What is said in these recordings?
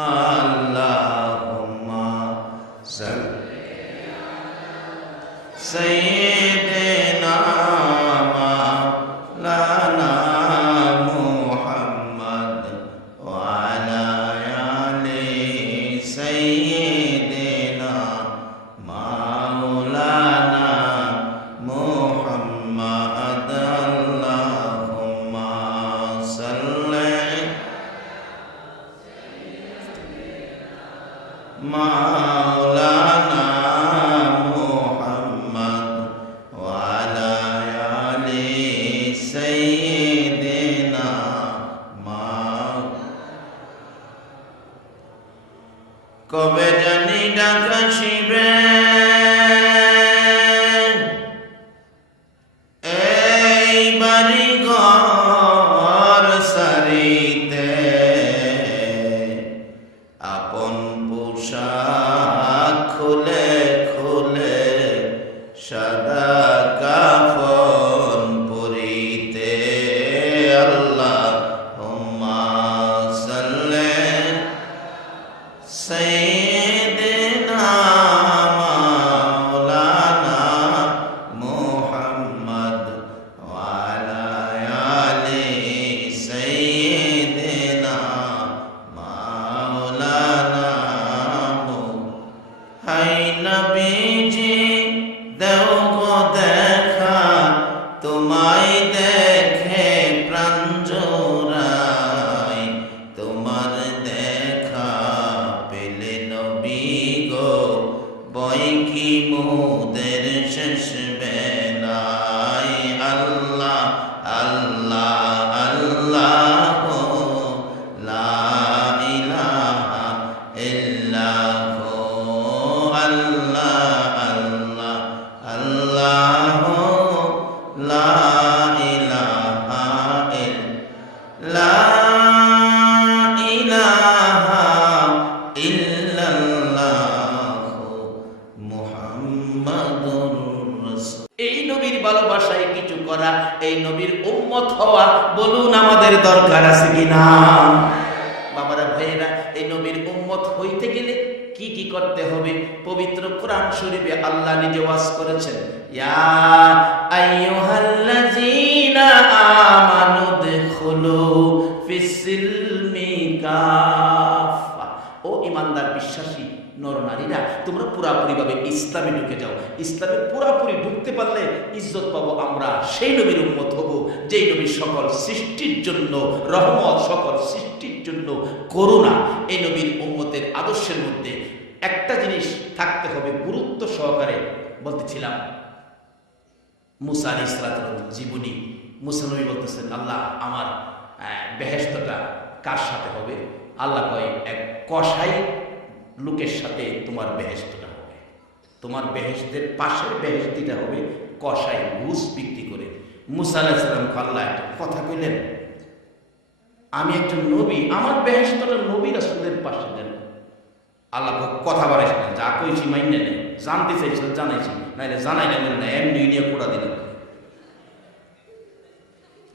اللهم صل سيدنا তোমরা পুরাপুরি ভাবে ইসলামে ঢুকে যাও। ইসলামে পুরাপুরি ঢুকতে পারলে ইজ্জত পাবো আমরা। সেই নবীর উন্মত হব, যেই নবীর সকল সৃষ্টির জন্য, রহমত সকল সৃষ্টির জন্য করুণা। এই নবীর উম্মতের আদর্শের মধ্যে একটা জিনিস থাকতে হবে গুরুত্ব সহকারে। বলতেছিলাম, মুসা আলী জীবনী। মুসা নবী বলতেছেন, আল্লাহ, আমার বেহেস্তটা কার সাথে হবে? আল্লাহ কয়, এক কসাই লোকের সাথে তোমার বেহেশতটা হবে। তোমার বেহেশতের পাশের বেহেশতিটা হবে কসাই ঘুষ বিক্রি করে। মুসা আলাহিসাল্লাম আল্লাহ একটা কথা কইলেন, আমি একজন নবী, আমার বেহেশতটা নবী রাসূলের পাশে দেন। আল্লাহ কথা বাড়াইছে না যা কইছি মাইনে নেই জানতে চাইছিল জানাইছি, নাইলে জানাই না না, এমনি নিয়ে কোড়া দিলাম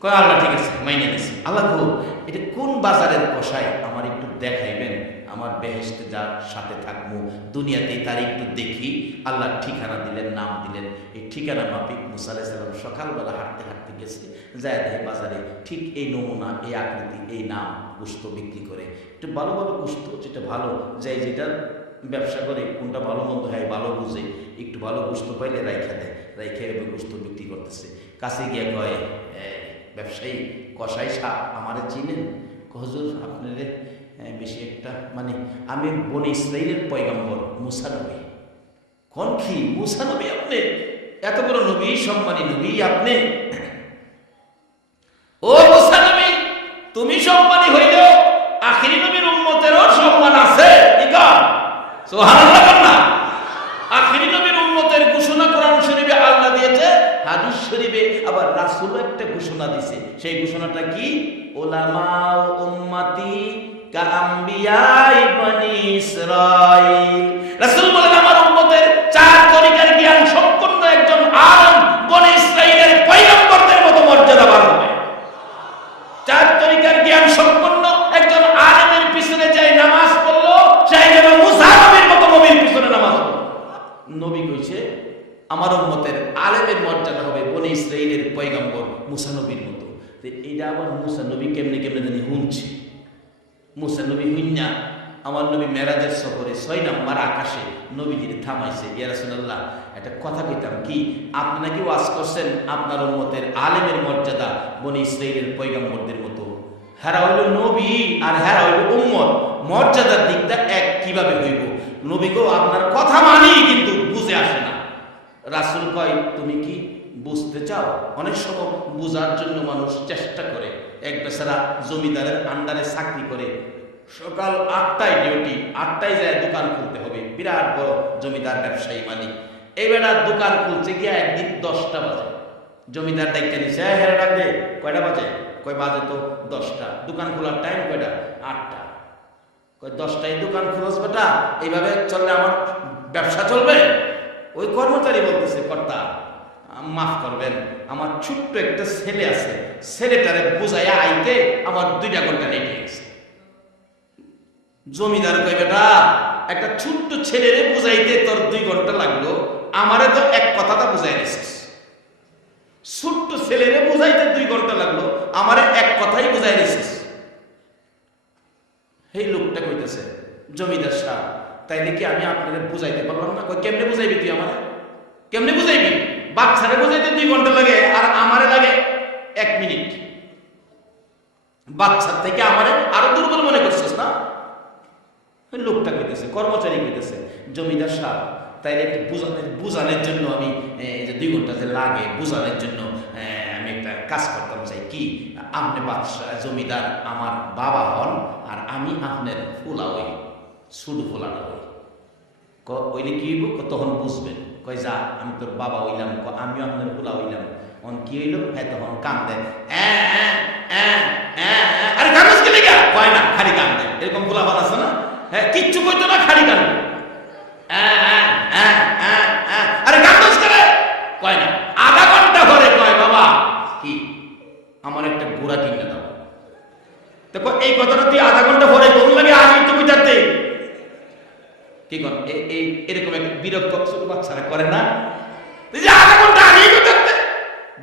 কয়, আল্লাহ ঠিক আছে, মাইনে নিছি। আল্লাহ এটা কোন বাজারের কষায় আমার একটু দেখাইবেন? আমার বেহেস্তে যার সাথে থাকব দুনিয়াতেই তার একটু দেখি আল্লাহ ঠিকানা দিলেন নাম দিলেন। এই ঠিকানা মাফিক মুসা সকালবেলা হাঁটতে হাঁটতে গেছে যায় বাজারে ঠিক এই নমুনা এই আকৃতি এই নাম গুস্ত বিক্রি করে। একটু ভালো ভালো গুস্ত যেটা ভালো যাই যেটা ব্যবসা করে কোনটা ভালো মন্দ হয় ভালো বুঝে। একটু ভালো গুস্ত পাইলে রাইখা দেয় রাইখা এভাবে গুস্ত বিক্রি করতেছে। কাছে গিয়ে কয় "এ, ব্যবসায়ী কসাই সাপ আমারে চিনেন? হজুর আপনারে এ, বেশি একটা মানে আমি বনে ইসরায়েলের পয়গম্বর মুসা নবী। কোন কি? মুসা নবী আপনি? এত বড় নবী, সম্মানী নবী আপনি? ও মুসা নবী, তুমি সম্মানী হইলেও আখিরি নবীর উম্মতেরও সম্মান আছে। না। আখিরি নবীর উম্মতের ঘোষণা কোরআন শরীফে আল্লাহ দিয়েছে, হাদিস শরীফে আবার রাসূল একটা ঘোষণা দিছে। সেই ঘোষণাটা কি? ওলামা উম্মতি বলেন, আমার উম্মতের তরিকার জ্ঞান সম্পূর্ণ একজন মতো তরিকার জ্ঞান সম্পূর্ণ একজন আলেমের পিছনে যাই নামাজ পড়ল চাই মতো পিছনে নামাজ নবী কইছে আলেমের মর্যাদা হবে বনি ইসরাইলের পয়গম্বর মুসা মতো। এটা আবার মুসানবী কেমনে কেমনে জানি হুনছে শুনছে মুসানবী হুইন্যা, আমার নবী মেরাজের সফরে ছয় নাম্বার আকাশে নবীজির থামাইছে। ইয়া রাসূলুল্লাহ, একটা কথা কইতাম কি? আপনি নাকি ওয়াজ করছেন আপনার উম্মতের আলেমের মর্যাদা বনি ইসরাইলের পয়গাম্বরদের মতো। হেরা হইল নবী আর হেরা হইল উম্মত। মর্যাদার দিকটা এক কীভাবে হইব? নবী গো, আপনার কথা মানি কিন্তু বুঝে আসে না। রাসূল কয়, তুমি কি বুঝতে চাও? অনেক সময় বোঝার জন্য মানুষ চেষ্টা করে। এক বেচারা জমিদারের আন্ডারে চাকরি করে। সকাল আটটায় ডিউটি আটটায় যায় দোকান খুলতে হবে। বিরাট বড় জমিদার ব্যবসায়ী মালিক। এই বেড়া দোকান খুলছে গিয়া একদিন দশটা বাজে। জমিদার ডাইকা নিছে হ্যাঁ হ্যাঁ ডাক কয়টা বাজে? কয়, বাজে তো দশটা। দোকান খোলার টাইম কয়টা? আটটা। কয়, দশটায় দোকান খোলস বেটা, এইভাবে চললে আমার ব্যবসা চলবে? ওই কর্মচারী বলতেছে, কর্তা। মাফ করবেন, আমার ছোট্ট একটা ছেলে আছে। ছেলেটারে বুঝাইয়া আইতে আমার দুইটা ঘণ্টা লেগে গেছে। জমিদার কই বেটা, একটা ছোট্ট ছেলেরে বুঝাইতে তোর দুই ঘণ্টা লাগল। আমারে তো এক কথাটা বুঝাই দিছিস। ছোট্ট ছেলেরে বুঝাইতে দুই ঘণ্টা লাগল, আমারে এক কথাই বুঝাই দিছিস। এই লোকটা কইতেছে, জমিদার সাহেব, তাইলে কি আমি আপনাদের বুঝাইতে পারলাম না? কেমনে বুঝাইবি তুই আমার? কেমনে বাচ্চারে বুঝাইতে দুই ঘণ্টা লাগে আর আমারে লাগে এক মিনিট। বাচ্চার থেকে আমারে আরও দুর্বল মনে করছিস না? লোকটা কইতেছে, কর্মচারী কইতেছে, জমিদার সাহেব, তাইলে একটু বুঝানোর জন্য আমি যে দুই ঘণ্টা যে লাগে, বুঝানোর জন্য আমি একটা কাজ করতাম, চাই কি? আপনি বাদশাহ, জমিদার আমার বাবা হন আর আমি আপনার ফুলা হই সুডু ফুলাটা হই। ক, ওইলে কি, তখন বুঝবেন। কয় যা, আমি তোর বাবা হইলাম ক আমিও আপনার পোলা হইলাম। অন কি হইল? হ্যাঁ তখন কান দেয়। আরে কাগজ কি লেগা? কয় না, খালি কান দেয়। এরকম পোলা আছে না? হ্যাঁ কিচ্ছু কইতো না, খালি কান দেয়। অ্যাঁ, অ্যাঁ, অ্যাঁ, অ্যাঁ, অ্যাঁ। আরে কাগজ করে কয় না আধা ঘণ্টা পরে কয় বাবা কি আমার একটা ঘোড়া কিনে দাও দেখো এই কথাটা তুই আধা ঘণ্টা পরে কোন লাগে আগে একটু বুঝাতে কি কর এ- এই এরকম একটা বিরক্ত ছোট বাচ্চারা করে না।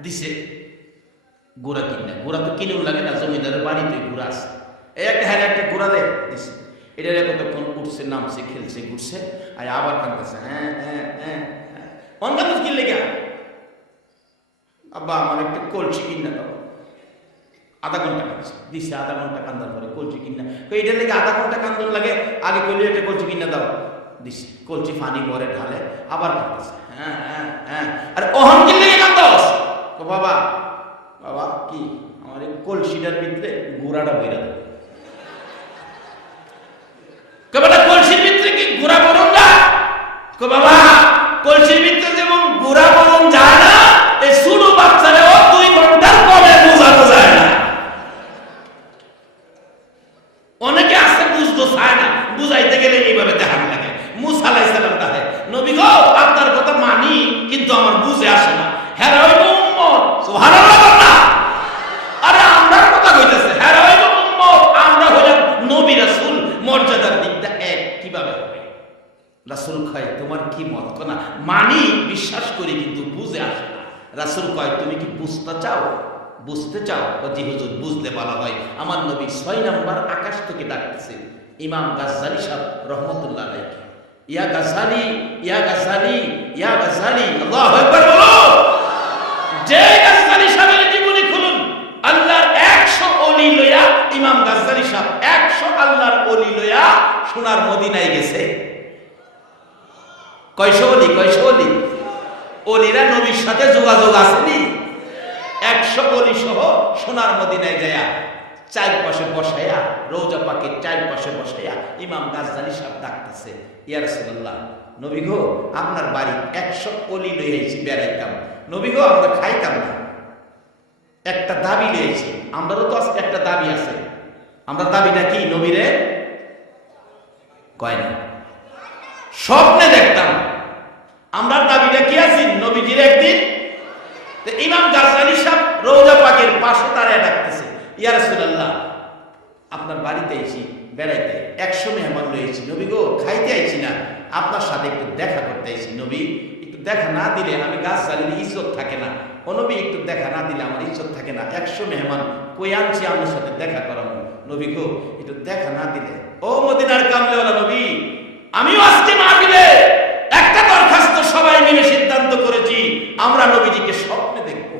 দিছে। গোড়া কিনে গোড়া তো কিনেও লাগে না, জমিদারের বাড়িতে ঘোড়া আছে। এই একটা হ্যাঁ একটা ঘোড়া দেয় দিছে। এটা কতক্ষণ উঠছে, নামছে, খেলছে, ঘুরছে, আর আবার কাঁদতেছে। হ্যাঁ হ্যাঁ হ্যাঁ হ্যাঁ। অন্য কিনলে গা? আব্বা, আমার একটা কলসি কিনে দাও। আধা ঘণ্টা কাঁদছে। দিছে আধা ঘণ্টা কান্দার পরে কলচি কিনা কই এটা লেগে আধা ঘণ্টা কান্দন লাগে? আগে কইলে, এটা কলচি কিনা দাও। দিছে কলচি পানি ভরে ঢালে আবার হ্যাঁ হ্যাঁ হ্যাঁ। কিনলে বাবা বাবা, কি? আমার এই কলসিটার ভিতরে গুড়াটা বইরা দেবে কেবলটা কলসির ভিতরে কি গুড়া বরণ না? বাবা, কলসির ভিতরে যেমন গুড়া বরণ যায় না এই ছোট বাচ্চারাও দুই ঘণ্টার কমে বোঝানো যায় না অনেকে আছে বুঝতে চায় না বুঝাইতে গেলে এইভাবে দেখানো লাগে মুসা আলাইসালাম তাহে নবী গো আপনার কথা মানি কিন্তু আমার বুঝে আসে না। হ্যাঁ হ্যাঁ তোমার কি মত? মানি, বিশ্বাস করি, কিন্তু বুঝে আসে রাসূল তুমি কি বুঝতে চাও? বুঝতে চাও। বুঝতে আমার নবী ছয় নাম্বার আকাশ থেকে ডাকতেছে। ইমাম গাজ্জালি সাহেব রহমতুল্লাহ আলাইহি। ইয়া গাজ্জালি ইয়া গাজ্জালি ইয়া গাজ্জালি আল্লাহু আকবার বলো। যে গাজ্জালি সাহেবের জীবনী খুলুন, আল্লাহর 100 ওলি লইয়া ইমাম গাজ্জালি সাহেব 100 আল্লাহর ওলি লইয়া সোনার মদিনায় গেছে। কয়শো অলি কয়শো অলি? অলিরা নবীর সাথে যোগাযোগ আসেনি। একশো অলি সহ সোনার মদিনায় যায়া চার পাশে বসাইয়া রৌজা পাকের চার পাশে বসাইয়া ইমাম গাজদালি সাহেব ডাকতেছে। ইয়া রাসূলুল্লাহ, নবী গো, আপনার বাড়ি একশো অলি লইয়াছি বেড়াইতাম। নবী গো, আমরা খাইতাম না। একটা দাবি লইয়াছি আমারও তো একটা দাবি আছে। আমরা দাবিটা কি, নবীরে? কয় না। স্বপ্নে দেখতাম। আমরা দাবিটা কি আছি, নবীজির একদিন? ইমাম গাজদালি সাহেব রৌজা পাকের পাশে তারা ডাকতেছে, ইয়া রাসূলুল্লাহ, আপনার বাড়িতে আইছি বেড়াইতে। একশো মেহমান রয়েছি। নবী গো, খাইতে আইছি না। আপনার সাথে একটু দেখা করতে আইছি। নবী, একটু দেখা না দিলে আমি গাছ জ্বালিয়ে ইজ্জত থাকে না। নবী, একটু দেখা না দিলে আমার ইজ্জত থাকে না। একশো মেহমান, কই আনছি আমার সাথে দেখা করানো নবী গো, একটু দেখা না দিলে। ও মদিনার কামলেওয়ালা নবী, আমিও আজকে মাহফিলে একটা দরখাস্ত সবাই মিলে সিদ্ধান্ত করেছি, আমরা নবীজিকে স্বপ্নে দেখব।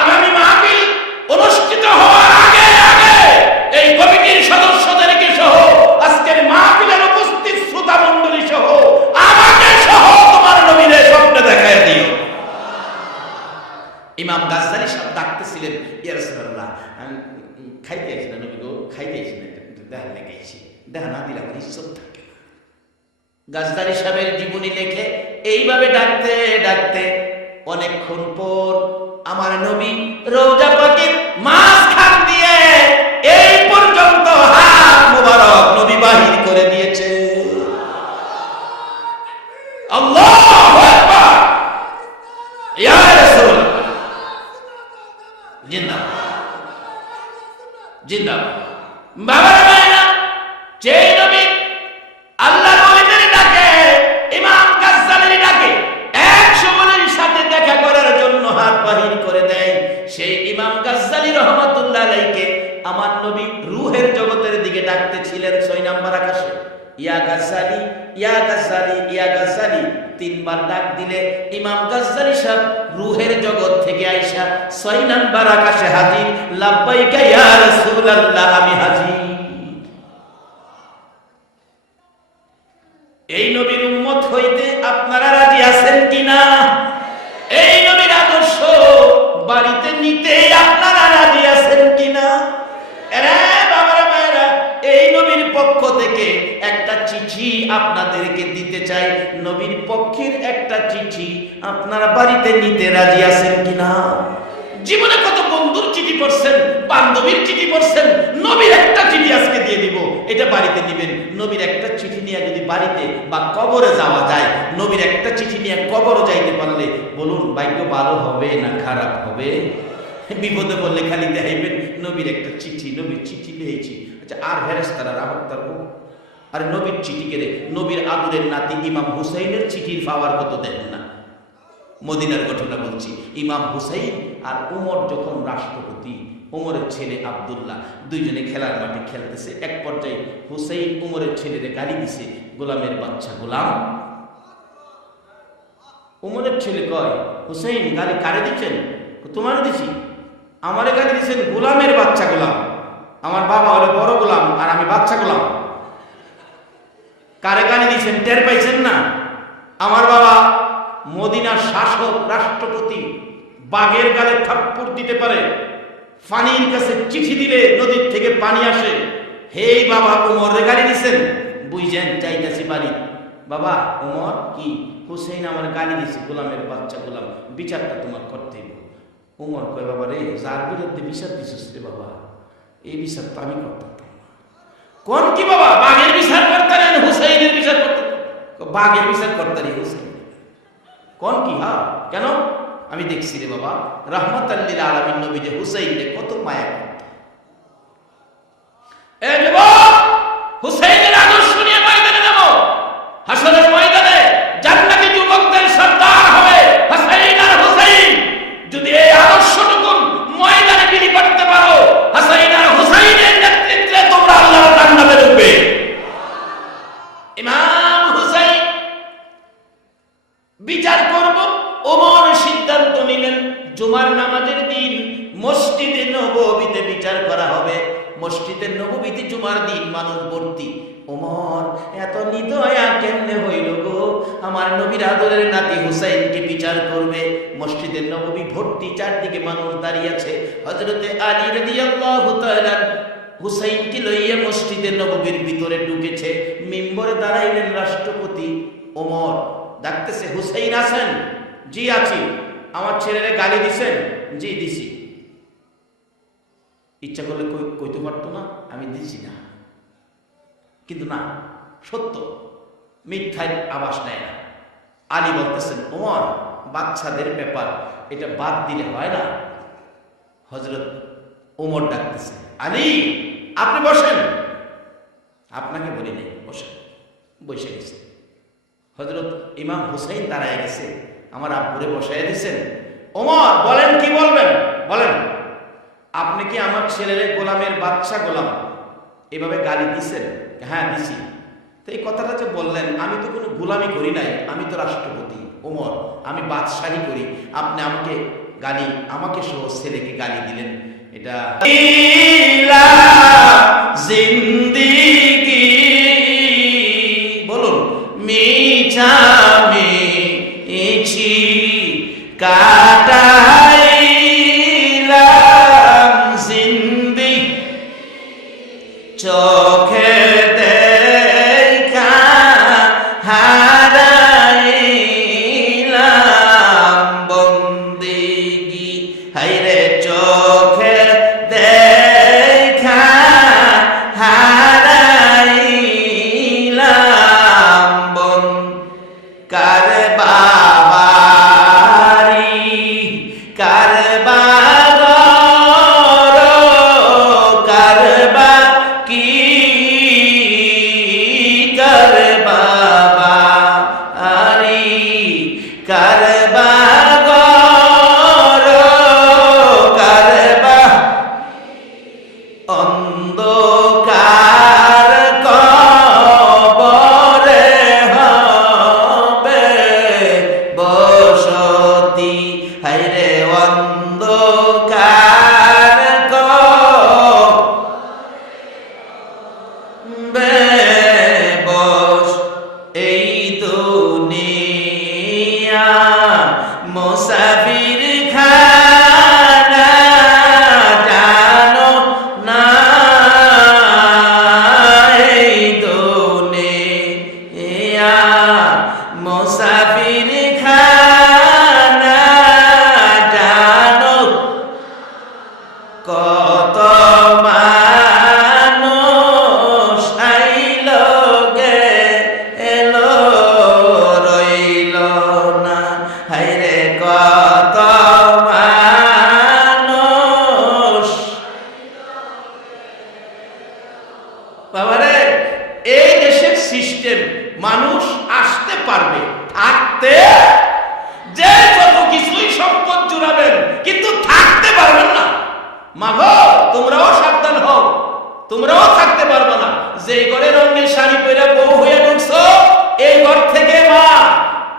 আগামী মাহফিল অনুষ্ঠিত হওয়ার আগে আগে এই কমিটির সদস্যদেরকে সহ আজকের মাহফিলের উপস্থিত শ্রোতা মণ্ডলী সহ আমাকে সহ তোমার নবীরে স্বপ্নে দেখায় দিও ইমাম গাজ্জালি সাহেব ডাকতেছিলেন ইয়া রাসূলুল্লাহ আমি খাইতে আইছি না নবী গো খাইতে আইছি না একটু দেখা লেগেছি দেখা না দিলে আমার ইজ্জত থাকে না গাজদারি সাহেবের জীবনী লেখে, এইভাবে ডাকতে ডাকতে অনেকক্ষণ পর আমার নবী রোজা পাখির মাঝখান দিয়ে এই পর্যন্ত হাত মুবারক নবী বাহির করে দিয়েছে। আল্লাহু জিন্দাবাদ। জিন্দাবাদ। মায়েরা যেই গাজ্জালি, ইয়া গাজ্জালি ইয়া গাজ্জালি। তিনবার ডাক দিলে ইমাম গাজ্জালি সাহেব রুহের জগৎ থেকে আইসা, ছয় নাম্বার আকাশে হাজির, লাব্বাইকা ইয়া রাসূলুল্লাহ, আমি হাজির। এই নবীর উম্মত হইতে আপনারা রাজি আছেন কিনা? এই নবীর আদর্শ বাড়িতে নিতে আপনারা রাজি আছেন কিনা? বাবারা মায়েরা, এই নবীর পক্ষ থেকে চিঠি আপনাদেরকে দিতে চাই। নবীর পক্ষের একটা চিঠি, আপনারা বাড়িতে নিতে রাজি আছেন কিনা? জীবনে কত বন্ধুর চিঠি পড়ছেন, বান্ধবীর চিঠি পড়ছেন, নবীর একটা চিঠি আজকে দিয়ে দিব, এটা বাড়িতে দিবেন নবীর একটা চিঠি নিয়ে যদি বাড়িতে বা কবরে যাওয়া যায়, নবীর একটা চিঠি নিয়ে কবরে যাইতে পারলে, বলুন, ভাগ্য ভালো হবে না খারাপ হবে? বিপদে বললে খালি দেখাইবেন নবীর একটা চিঠি, নবীর চিঠি লিখেছি আচ্ছা আর ফেরেস তারা রাহত তারবো আরে নবীর চিঠি কেড়ে নবীর আদুরের নাতি ইমাম হুসাইনের চিঠির পাওয়ার কত দেন না? মদিনার ঘটনা বলছি, ইমাম হুসাইন আর উমর যখন রাষ্ট্রপতি, উমরের ছেলে আব্দুল্লাহ দুইজনে খেলার মাঠে খেলতেছে, এক পর্যায়ে হুসাইন উমরের ছেলেরে গালি দিছে, গোলামের বাচ্চা গোলাম। উমরের ছেলে কয়, হুসাইন, গালি কারে দিচ্ছেন? তোমার দিছি। আমারে গালি দিচ্ছেন গোলামের বাচ্চা গোলাম। আমার বাবা হলো বড় গোলাম আর আমি বাচ্চা গোলাম। কারে গালি দিয়েছেন, টের পাইছেন না? আমার বাবা মদিনার শাসক, রাষ্ট্রপতি, বাঘের গালে থাপ্পড় দিতে পারে পানির কাছে চিঠি দিলে নদীর থেকে পানি আসে। হেই বাবা উমর গালি দিছেন? বুঝছেন চাইতেছি বাড়ি। বাবা উমর কি? হুসেন আমার গালি দিছে, গোলামের বাচ্চা গোলাম, বিচারটা তোমার করতে উমর কয়, বাবা রে, যার বিরুদ্ধে বিচার দিছিস রে বাবা, এই বিচার তো আমি করতাম। কোন কি বাবা? বাঘের বিচার করতেন হুসাইনের বিচার করতেন বাঘের বিচার করতেন হুসাইন। কোন কি? হা কেন? আমি দেখছি রে বাবা রহমত আল্লিল আলমিন নবী যে হুসাইনকে কত মায়া করত হুসাইনের আদর্শ নিয়ে ময়দানে যাব হাসনের ঢুকেছে মিম্বরে দাঁড়াইলেন রাষ্ট্রপতি ওমর। ডাকতেছে, হুসাইন আছেন? জি, আছি। আমার ছেলেরে গালি দিছেন? জি, দিছি। ইচ্ছা করলে কইতে পারতো না, আমি দিছি না। কিন্তু না, সত্য। মিথ্যায় আবাস নেয় না। আলী বলতেছেন, ওমর, বাচ্চাদের ব্যাপার, এটা বাদ দিলে হয় না। হজরত ওমর ডাকতেছে, আলী, আপনি বসেন। আপনাকে বলি নেই বসেন বসে গেছে। হজরত ইমাম হুসাইন দাঁড়ায় গেছে, আমার আব্বুরে বসায় দিছেন। ওমর, বলেন কি বলবেন? বলেন, আপনি কি আমার ছেলের গোলামের বাচ্চা গোলাম? এভাবে গালি দিছেন? হ্যাঁ দিছি। তো এই কথাটা যে বললেন, আমি তো কোনো গোলামি করি নাই, আমি তো রাষ্ট্রপতি। ওমর, আমি বাদশাহী করি। আপনি আমাকে গালি, আমাকে সহ ছেলেকে গালি দিলেন। এটা জিন্দিগি Cada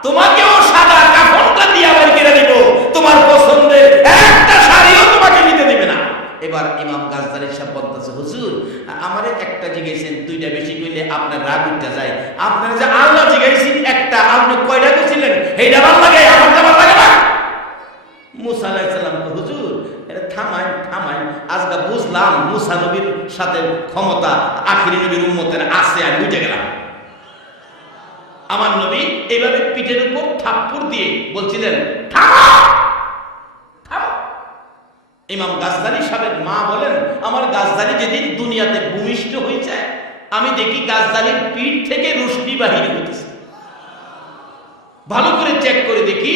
তোমাকেও সাদা কাপড়টা দিয়ে আবার কিনে দিব তোমার পছন্দের একটা শাড়িও তোমাকে নিতে দিবে না। এবার ইমাম গাজদারি সাহেব বলতেছে, হুজুর, আমারে একটা জিজ্ঞেসেন, দুইটা বেশি কইলে আপনার রাগ যায়। আপনার যে আল্লাহ জিজ্ঞাসেন, একটা আপনি কয়টা কইছিলেন? এইটা ভালো লাগে আমার ভালো লাগে না? মুসা আলাইসাল্লাম হুজুর, এটা থামাই থামাই আজকে বুঝলাম মুসা নবীর সাথে ক্ষমতা, আখিরি নবীর উম্মতের আছে, আমি বুঝে গেলাম। আমার নবী এইভাবে পিঠের উপর থাপ্পড় দিয়ে বলছিলেন ইমাম গাজদানি সাহেব মা বলেন, আমার গাজদানি যেদিন দুনিয়াতে ভূমিষ্ঠ হয়েছে আমি দেখি গাজদানির পিঠ থেকে রুশনি বাহির হতেছে ভালো করে চেক করে দেখি,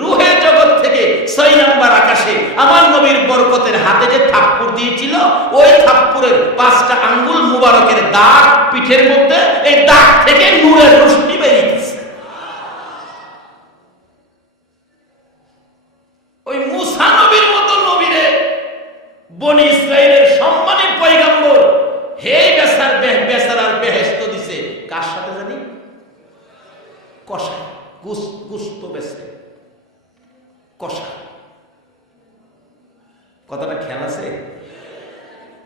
রুহে জগৎ থেকে ছয় নাম্বার আকাশে আমার নবীর বরকতের হাতে যে থাপ্পুর দিয়েছিল, ওই থাপ্পুরের পাঁচটা আঙ্গুল মুবারকের দাগ পিঠের মধ্যে, এই দাগ থেকে নূরের রুশনি বেরিয়ে ওই মুসা নবীর মতো নবীরে বনি ইসরায়েলের সম্মানী পয়গাম্বর, হে বেসার বেসারার বেহেস্ত দিছে। কার সাথে জানি? কষা গুস গুস্ত বেসে কষা। কথাটা খেয়াল আছে?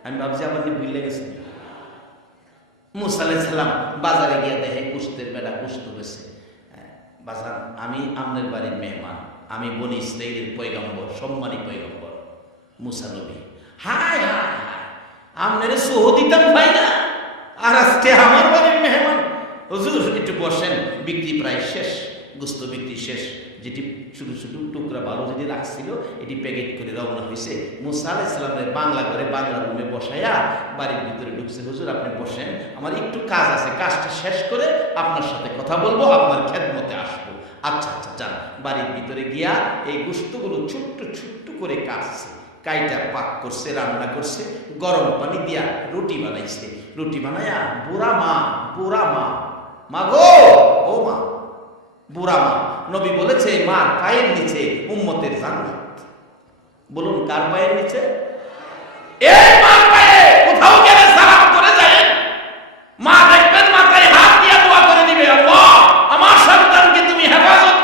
আমি ভাবছি আমার বুঝলে গেছি মুসা সালাম বাজারে গিয়ে দেখে কুস্তের বেড়া কুস্ত বেছে বাজার আমি আমনের বাড়ির মেহমান, আমি বনি ইসরায়েলের পয়গম্বর, সম্মানী পয়গম্বর, মুসা নবী। হায় হায় হায়, আমনের সোহ দিতাম ভাই না। আর আজকে আমার বাড়ির মেহমান। হুজুর, একটু বসেন, বিক্রি প্রায় শেষ, গুস্ত বিক্রি শেষ। যেটি ছোট ছোট টুকরা ভালো যদি রাখছিল, এটি প্যাকেট করে রওনা হয়েছে মুসা আলাহ ইসলামের বাংলা করে বাংলা রুমে বসাইয়া বাড়ির ভিতরে ঢুকছে, হুজুর, আপনি বসেন। আমার একটু কাজ আছে, কাজটা শেষ করে আপনার সাথে কথা বলব, আপনার খেদমতে আসব। আচ্ছা আচ্ছা যান। বাড়ির ভিতরে গিয়া এই গুস্তগুলো ছোট্ট ছোট্ট করে কাটছে। কাইটা পাক করছে, রান্না করছে, গরম পানি দিয়া রুটি বানাইছে। রুটি বানায়া বুড়া মা বুড়া মা। মা গো, ও মা। বুড়া মা। নবী বলেছে, মা, পায়ের নিচে উম্মতের জান্নাত। বলুন, কার পায়ের নিচে? মা দেখবেন করে হেফাজত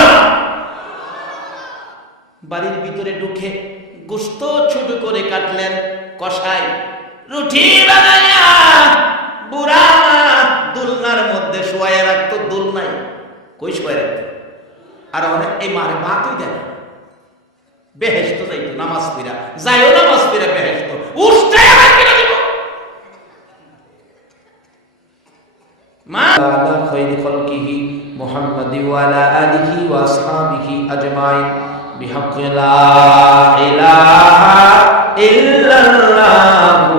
না। বাড়ির ভিতরে ঢুকে গোস্ত ছোট করে কাটলেন কষাই রুটি বানাইয়া পুরা দুলনার মধ্যে শোয়াই রাখতো, দুল নাই। কই শোয়াই রাখতো? আর অনেক, এই মারে বাতই দেয় বেহেস্ত যাইতো, নামাজ পিরা যাইও নামাজ পিরা বেহেস্ত উষ্টাই আমার কিনা দিব? মা আলা খাইরি খালকিহি মুহাম্মাদি ওয়া আলা আলিহি ওয়া আসহাবিহি আজমাইন। বিহাক্কি লা ইলাহা ইল্লাল্লাহু